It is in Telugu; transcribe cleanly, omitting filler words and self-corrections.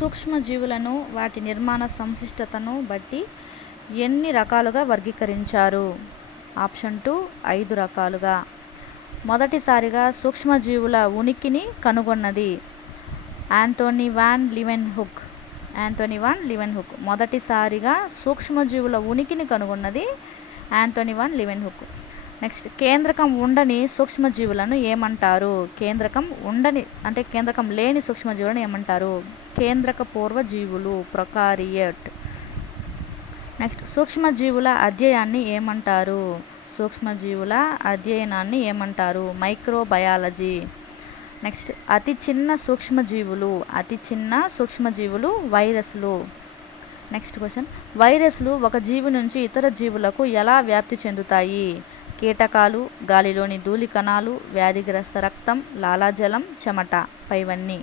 సూక్ష్మజీవులను వాటి నిర్మాణ సంక్లిష్టతను బట్టి ఎన్ని రకాలుగా వర్గీకరించారు? ఆప్షన్ 2 5 రకాలుగా. మొదటిసారిగా సూక్ష్మజీవుల ఉనికిని కనుగొన్నది ఆంథోనీ వాన్ లీవెన్హుక్. మొదటిసారిగా సూక్ష్మజీవుల ఉనికిని కనుగొన్నది ఆంథోనీ వాన్ లీవెన్హుక్. నెక్స్ట్, కేంద్రకం ఉండని సూక్ష్మజీవులను ఏమంటారు? కేంద్రకం లేని సూక్ష్మజీవులను ఏమంటారు? కేంద్రక పూర్వ జీవులు, ప్రొకారియట్. నెక్స్ట్, సూక్ష్మజీవుల అధ్యయనాన్ని ఏమంటారు? మైక్రోబయాలజీ. నెక్స్ట్, అతి చిన్న సూక్ష్మజీవులు వైరస్లు. నెక్స్ట్ క్వశ్చన్, వైరస్లు ఒక జీవి నుంచి ఇతర జీవులకు ఎలా వ్యాప్తి చెందుతాయి? కీటకాలు, గాలిలోని ధూళి కణాలు, వ్యాధిగ్రస్త రక్తం, లాలాజలం, చెమట. పైవన్నీ